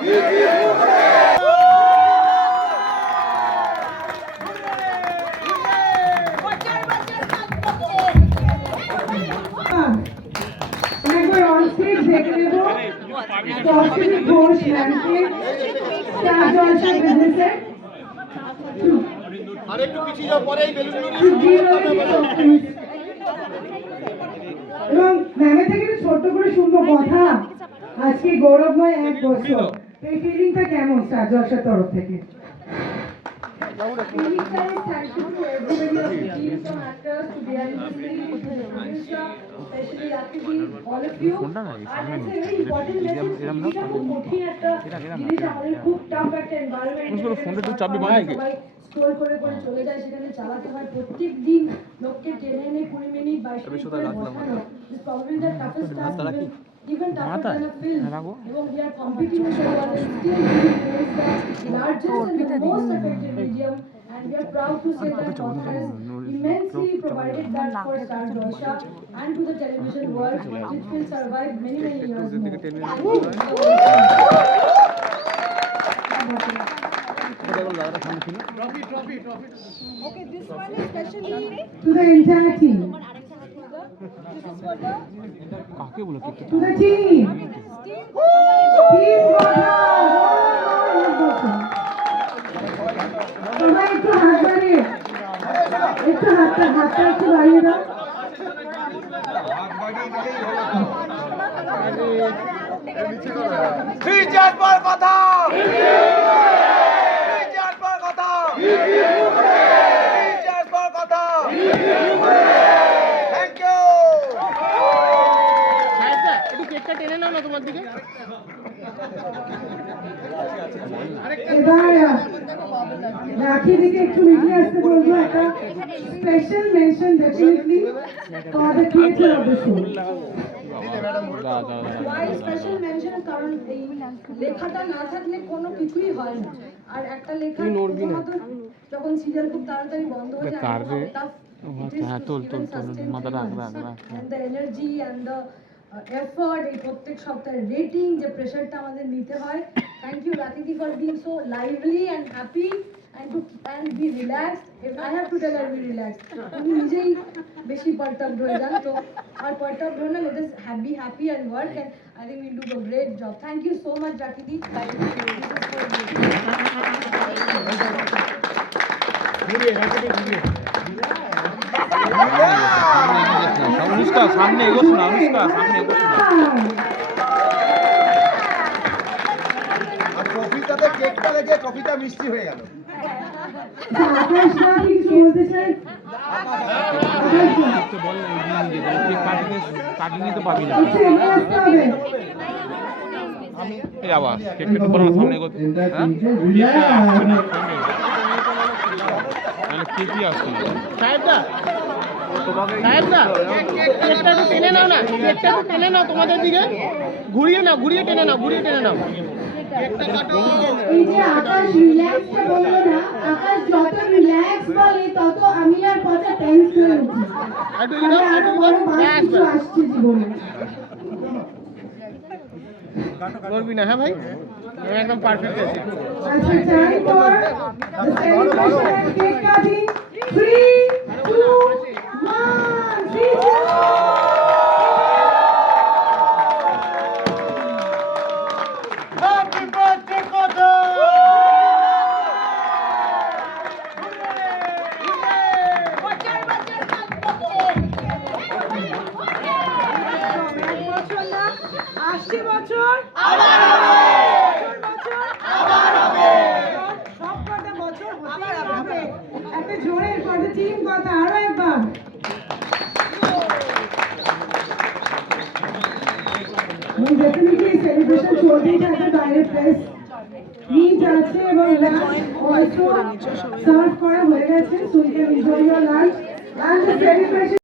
এবং ম্যামের থেকে ছোট্ট করে শুনবো কথা। আজকে গৌরবময় 1 বছর, এই ফিলিংটা কেমন স্টার জলসার তরফ থেকে? স্ক্রল করে করে চলে যায়, সেখানে চালাতে হয় প্রত্যেক দিন, লোককে টেনে এনে 20 মিনিট 22 মিনিট করে বসানো। This probably the toughest task, even tougher than a film. এবং we are competing with someone and still we remains the largest and the most effective medium, and we are proud to say that Tata has immensely provided that for Star Jalsha and to the television world, which will survive many years more. Okay, this one is specially To the entire team. this is for the To the team. team. Team সবাই একটু হাত বাড়িয়ে, একটু হাতটা একটু বাড়িয়ে দাও। কথা এবার রাখি দিকে একটু এগিয়ে আসতে বলবো। একটা special mention definitely for the creator of the show. Why special mention? কারণ এই লেখাটা না থাকলে কোনো কিছুই হয় না। আর একটা লেখা যখন সিরিয়াল খুব তাড়াতাড়ি বন্ধ হয়ে যায়, and the energy and the effort, এই প্রত্যেক সপ্তাহে রেটিং যে প্রেশারটা আমাদের নিতে হয়। Thank you Rakhi for being so lively and happy and be relaxed. If I have to tell her be relaxed, উনি নিজেই বেশি perturbed হয়ে যান, তো আর perturbed হয়ে না, let us be happy and work, and I think we'll do a great job. Thank you so much Rakhi di. Anushka सामने एगो सुना, अनुष्का सामने एगो सुना। আর কফিটাতে কেকটা লেগে কফিটা মিষ্টি হয়ে গেল। আকাশ না কিছু বলতে চাই? তো বল কেক কাটিনি তো পাবি না। এই আবার কেকটা তো বড় সামনে এগো। মানে কে কি আসছে? সাহেবদা কেকটা তো টেনে নাও না, কেকটা তো টেনে নাও তোমাদের দিকে, ঘুরিয়ে টেনে নাও। কেকটা কাটো। এই যে আকাশ রিল্যাক্সটা বললো না, আকাশ যত রিল্যাক্স বলে তত আমি আর কত টেন্স হয়ে উঠি। আরো বড় কিছু আসছে জীবনে। করবি না? হ্যাঁ ভাই, আমি একদম পারফেক্ট আছি। আচ্ছা, time for the celebration and cake cutting. 3 2 1 একটা জোরে ফর দ্য টিম কথা আরো একবার। ডেফিনেটলি সেলিব্রেশন চলতেই থাকবে, বাইরে প্রেস মিট আছে এবং অলসো সার্ভ করা হয়ে গেছে, so you can enjoy your lunch. And the celebration